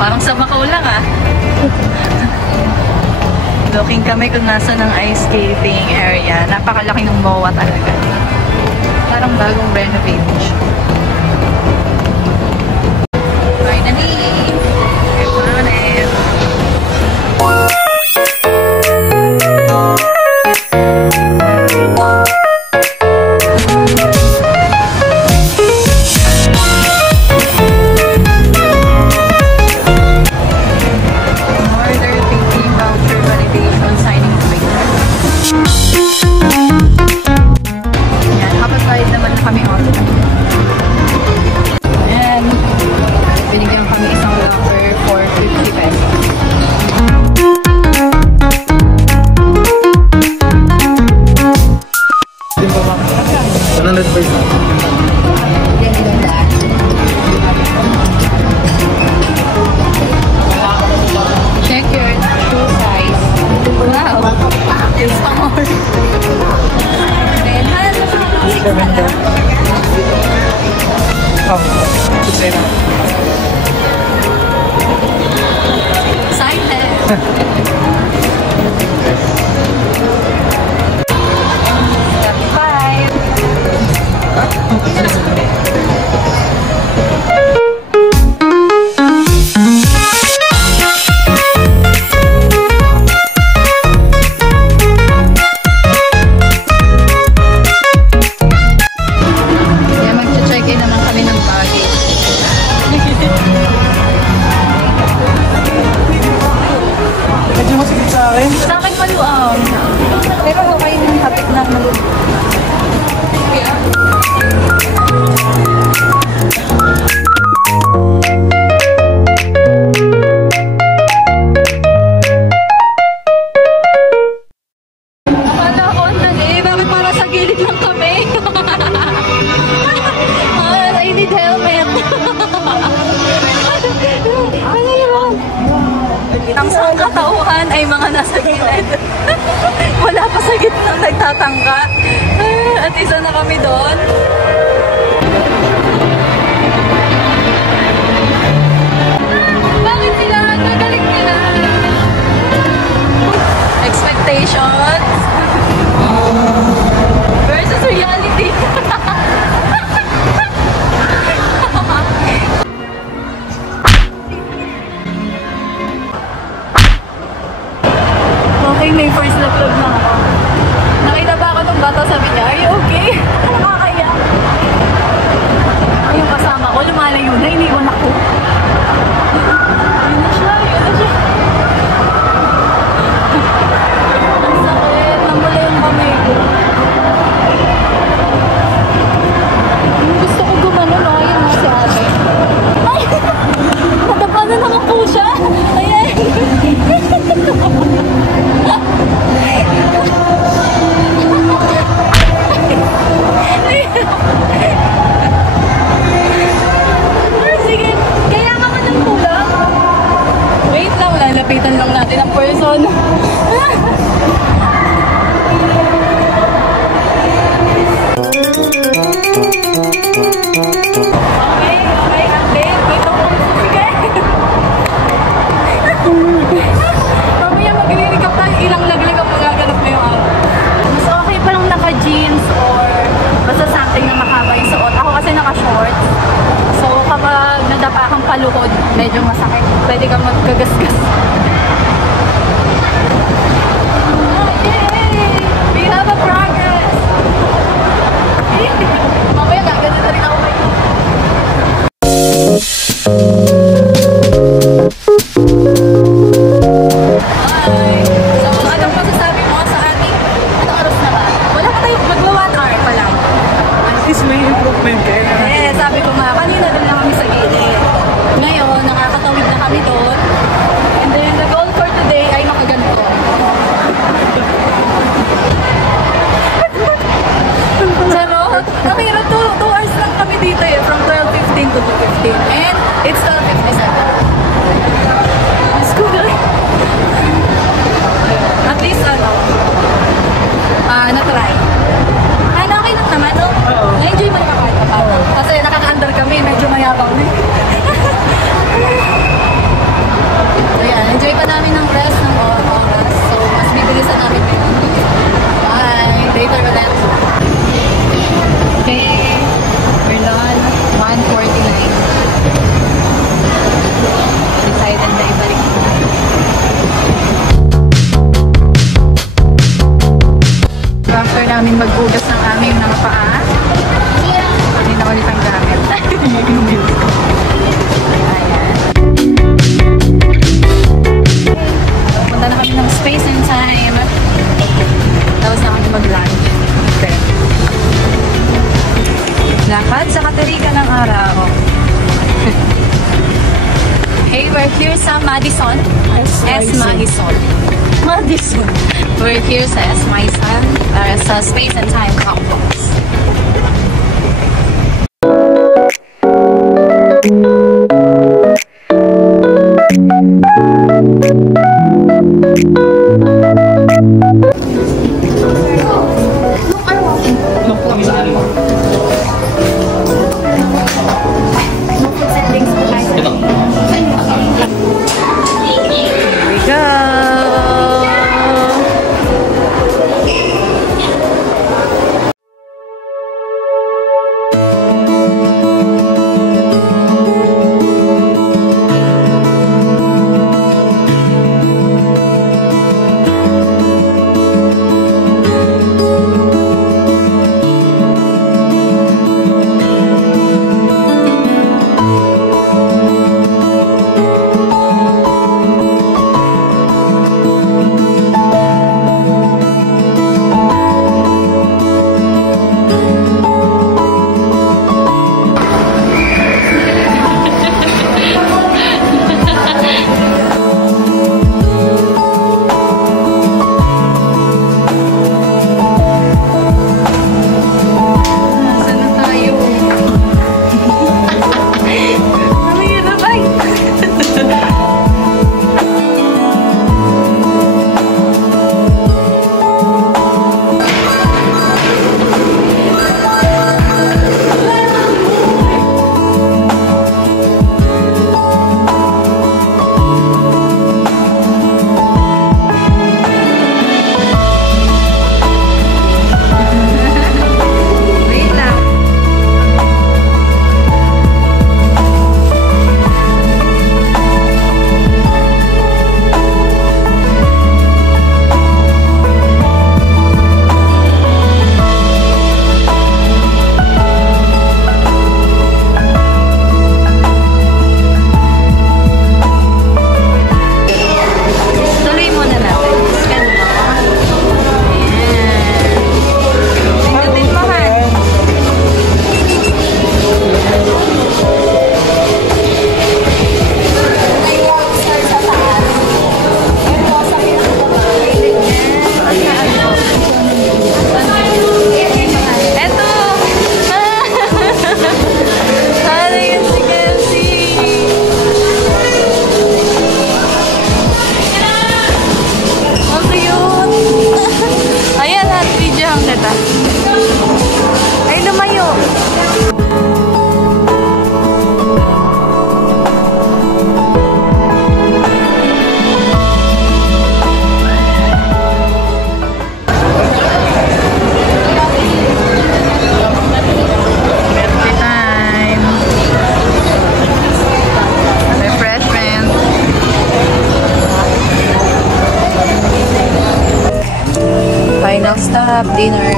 Parang sa Macau lang ah. Looking kami kung nasa ng ice skating area. Napakalaki ng MOA talaga. Parang bagong renovate siya. Finally! Ang sangkatauhan ay mga nasa gilid. Wala pa sa gitna nagtatangka. At isa na kami doon. Bakit sila? Nagaling nila. Expectations versus reality. Okay, may first love na ako. Nakita ba ako ng bata, sabi niya, are you okay? Nakakaya. Yung kasama ko, lumalayo na, iniwan ako. Yun na siya, yun na siya. Ang sakit, namula yung kamay ko. Gusto ko gumano, no? Yun na si ate. Ay! Nadapa na naman po siya. Ayan. Sige, kaya ka man ng kulang. Wait lang, lalapitan lang natin ang person. Okay, ate. Wait lang. Sige. Mamaya mag-recap tayo. Ilang laglag ang magaganap na yung araw. Mas okay pa lang naka-jeans or basta something na mahaba yung suot. Ako kasi naka-shorts. So kapag nadapa kang paluhod, medyo masakit. Pwede kang magkagasgas. Yay! We have a progress! Mamaya gaganda na rin ako kayo. And it's 12:57. Let's go, guys. At least, na-try. Okay lang naman, no? Na-enjoy mo naman kahit pa. Kasi nakaka-under kami, medyo mayabang din. Madison. S. Madison. Madison. We're here sa S. Madison, sa Space and Time Complex. Final stop, dinner.